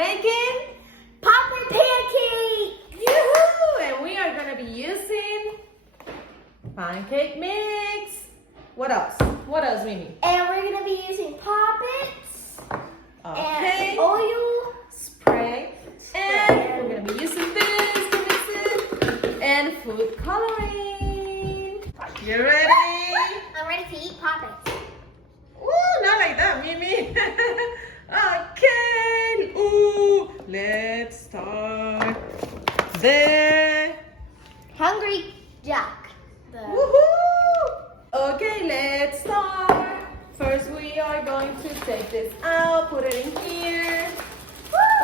making Pop It Pancakes! yoo-hoo! And we are gonna be using pancake mix. What else? What else, Mimi? And we're gonna be using Pop-Its Okay. and oil Spray. And we're gonna be using this to mix it. And food coloring. You ready? I'm ready to eat Pop-Its. Ooh, not like that, Mimi. Okay. Ooh, let's start the Hungry Jack. woohoo. Okay, let's start. First, we are going to take this out, put it in here.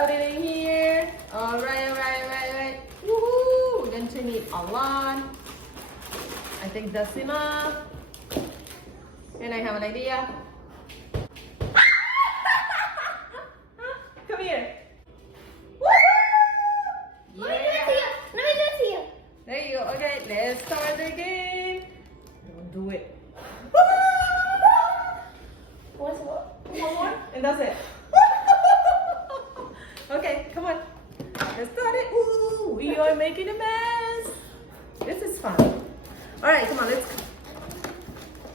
Put it in here. All right. Woohoo! We're going to need a lot. I think that's enough. And I have an idea. Come here. Let me do it to you. Let me do it to you. There you go. Okay, let's start the game. Don't do it. What's what? One more, and that's it. Okay, come on. Let's start it. Ooh, we are making a mess. This is fun. All right, come on, let's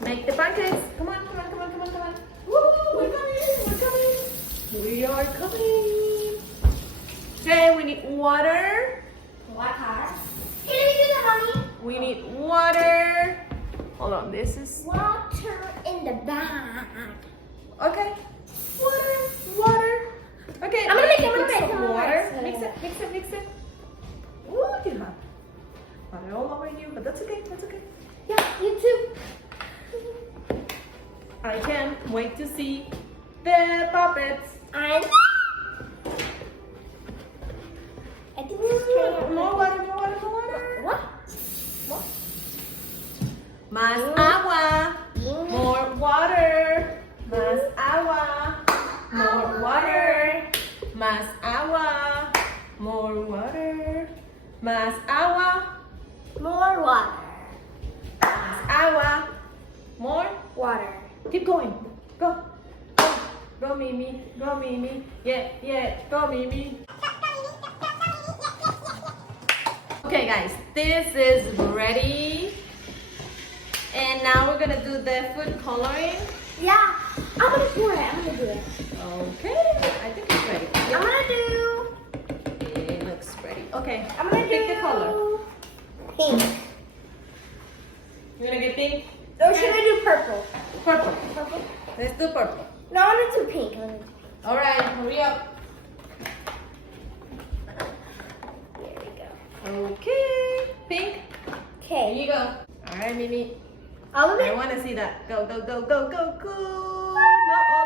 make the pancakes. Come on. Woo, we're coming. We are coming. Okay, we need water. Water. Can we do the honey? We need water. Hold on, this is Water in the bag. okay. Water. Okay, I'm gonna make some water. it. Mix it. Ooh, you have water all over you, but that's okay. Yeah, you too. I can't wait to see the puppets. I think this is turning out. More water. What? Más agua. More water. Más agua. More water. Más agua. More water. Más agua. More water. Más agua. More. Water. Keep going. Go, Mimi. Yeah. Go, Mimi. Okay, guys, this is ready. And now we're gonna do the food coloring. Yeah, I'm gonna do it. Okay, I think it's ready. I'm gonna do. It looks ready. Okay, I'm gonna pick do the color. pink. You're gonna get pink? Or should I do purple? Purple. Purple? Let's do purple. No, I'm gonna do pink. All right, hurry up. There we go. Okay, pink. Here Okay. you go. All right, Mimi. All of I it? want to see that. Go. Not all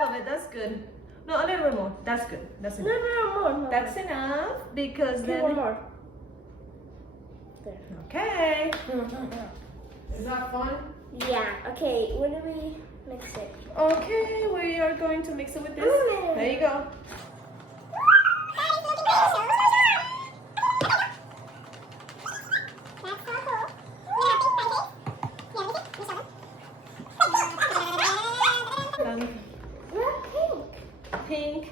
of it. That's good. No, a little bit more. That's good. That's enough. More. That's enough because Okay, then. one more. There. Okay. Is that fun? Yeah, okay, when do we mix it? Okay, we are going to mix it with this. Mm. There you go.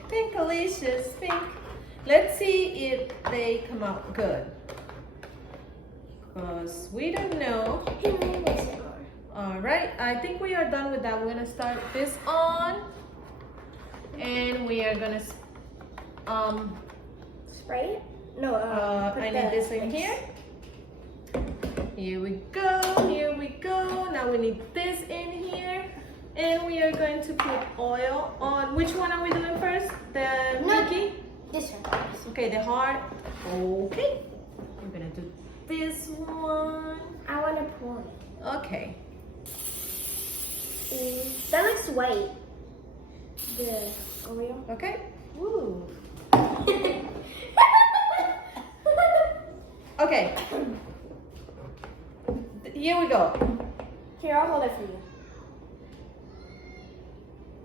Pinkalicious, pink. Let's see if they come out good. Because we don't know. Alright, I think we are done with that. We're gonna start this on. And we are gonna Spray it? No, I need this in here. Here we go. Now we need this in here. And we are going to put oil on. Which one are we doing first? The Mickey? This one. Okay, the heart. Okay. We're gonna do this one. I want to pour it. Okay. That looks white. The Oreo. Okay. Woo. Okay. Here we go. Here, I'll hold it for you.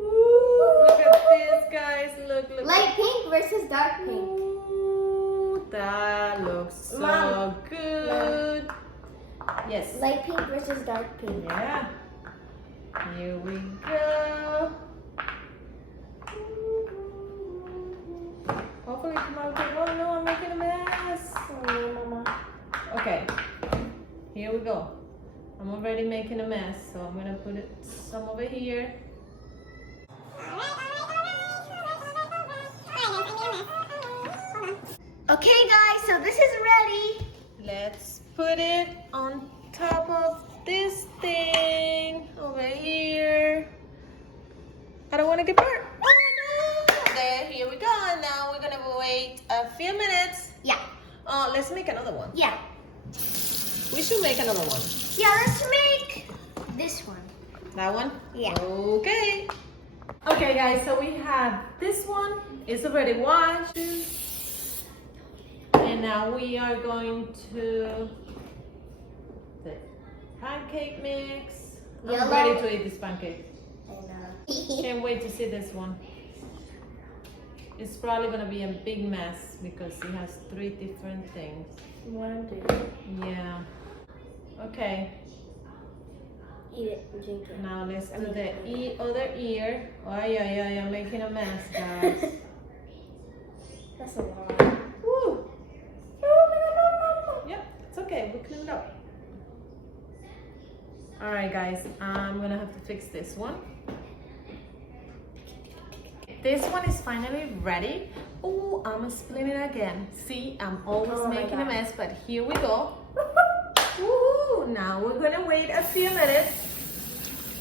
Ooh, look at this, guys. Look. Light pink versus dark pink. Ooh, that looks so Mom. good. Yes. Light pink versus dark pink. Yeah. Here we go. Hopefully here we go. I'm already making a mess, so I'm gonna put some over here. Okay, guys, so this is ready. Let's put it on top of this thing over here. I don't want to get burnt. Oh no! There, here we go. And now we're gonna wait a few minutes. Yeah. Let's make another one. Yeah. We should make another one. Yeah, let's make this one. That one? Yeah. Okay. Okay, guys, so we have this one. It's already washed. And now we are going to the pancake mix. I'm Yellow. ready to eat this pancake. I know. Can't wait to see this one. It's probably gonna be a big mess because it has 3 different things. 1, 2. Yeah. Okay. Eat it and drink it. Now let's do the other ear. Oh yeah, I'm making a mess, guys. That's a lot. Woo. Yep, it's okay. We'll clean it up. All right, guys. I'm gonna have to fix this one. This one is finally ready. Oh, I'm splitting it again. See, I'm always making a mess, but here we go. Woohoo! Now we're gonna wait a few minutes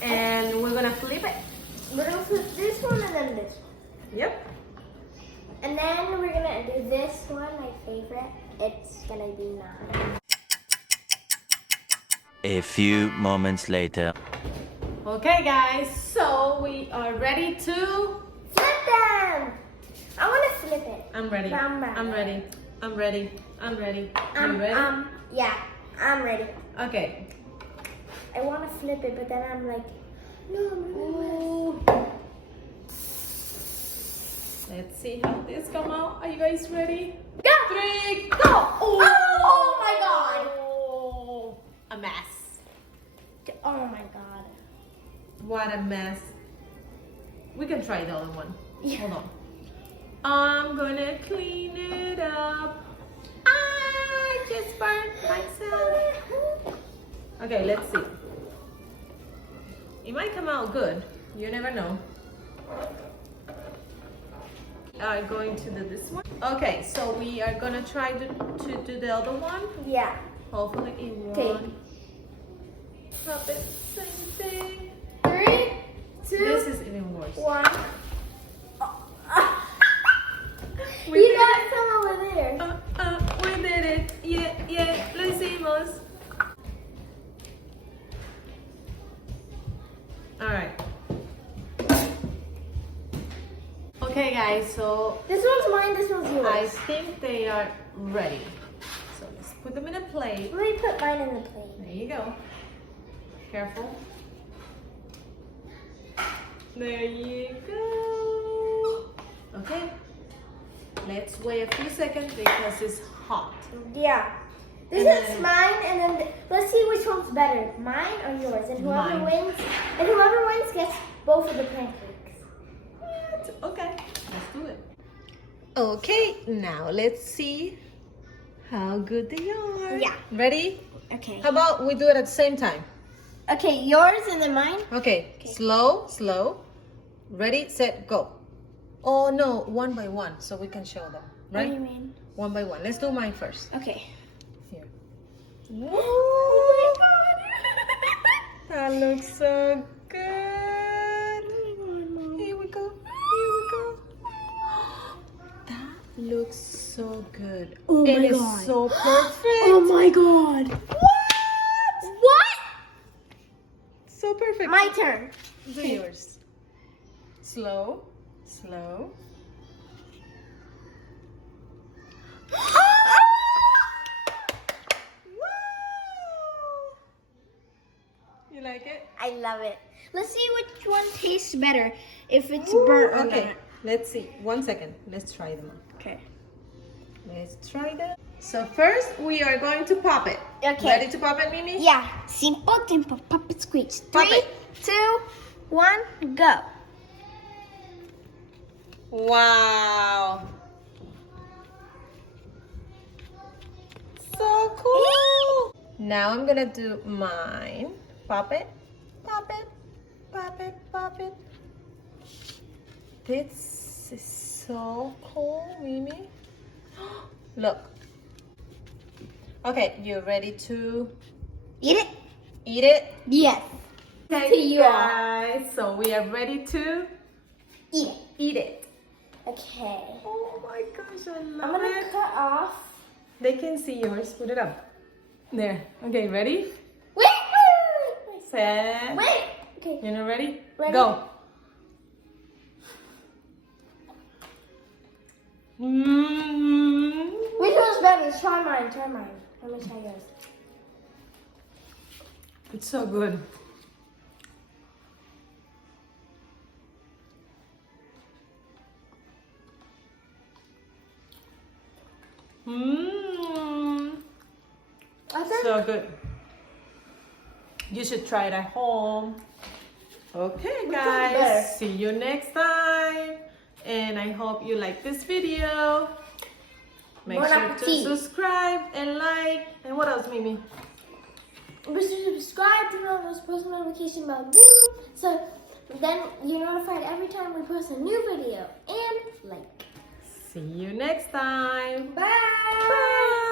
and we're gonna flip it. We're gonna flip this one and then this one. Yep. And then we're gonna do this one, my favorite. It's gonna be 9. A few moments later. Okay, guys, so we are ready to Flip them! I wanna flip it. I'm ready. I'm ready. I'm ready. I'm ready. I'm ready. You ready? Yeah, I'm ready. Okay. I wanna flip it, but then I'm like, no, Ooh. Let's see how this come out. Are you guys ready? Go! 3, go! Oh my god! Oh, a mess. Oh my god. What a mess. We can try the other one. Yeah. Hold on. I'm gonna clean it up. I just burned myself. Okay, let's see. It might come out good. You never know. I'm going to do this one. Okay, so we are gonna try to do the other one. Yeah. Hopefully it won't. Okay. Happen. Same thing. 3, 2, This is even worse. 1. We You did got it. some over there. We did it. Yeah, lo hicimos. Alright. Okay, guys, so This one's mine, this one's yours. I think they are ready. So let's put them in a plate. Let me put mine in the plate. There you go. Careful. There you go. Okay. Let's wait a few seconds because it's hot. Yeah. This And is then- mine, and then let's see which one's better, mine or yours. And whoever Mine. wins gets both of the pancakes. Okay, let's do it. Okay, now let's see how good they are. Yeah. Ready? Okay. How about we do it at the same time? Okay, yours and then mine. Okay, slow. Ready, set, go. Oh no, one by one, so we can show them, What do you right? mean? One by one. Let's do mine first. Okay. Here. Oh That looks so good. Here we go. That looks so good. Oh It my is God. so perfect. Oh my god. What? So perfect. My turn. Do yours. Slow. You like it? I love it. Let's see which one tastes better. If it's burnt or Okay, not. let's see. 1 second. Let's try them. Okay. Let's try them. So first, we are going to pop it. Okay. Ready to pop it, Mimi? Yeah. Simple, simple, pop it, squeeze. Pop 3, it. 2, 1, go. Wow. So cool. Now I'm gonna do mine. Pop it, pop it, pop it, pop it. This is so cool, Mimi. Look. Okay, you ready to Eat it? eat it? Yes. Okay, To you all. guys. So we are ready to Eat it. eat it. Okay. Oh my gosh, I I'm love gonna it. cut off. They can see yours. Put it up. There. Okay, ready? Wait. Set. Wait. Okay. You know, ready? Ready. Go. Mm. Which one's better? Try mine. Try mine. Let me try yours. It's so good. Mmm. I think So good. You should try it at home. Okay, Which one's better? guys. See you next time. And I hope you like this video. Make Bon sure appetit. to subscribe and like. And what else, Mimi? be sure to subscribe, turn on those post notification bell, ding, so then you're notified every time we post a new video. And like. See you next time. Bye. Bye.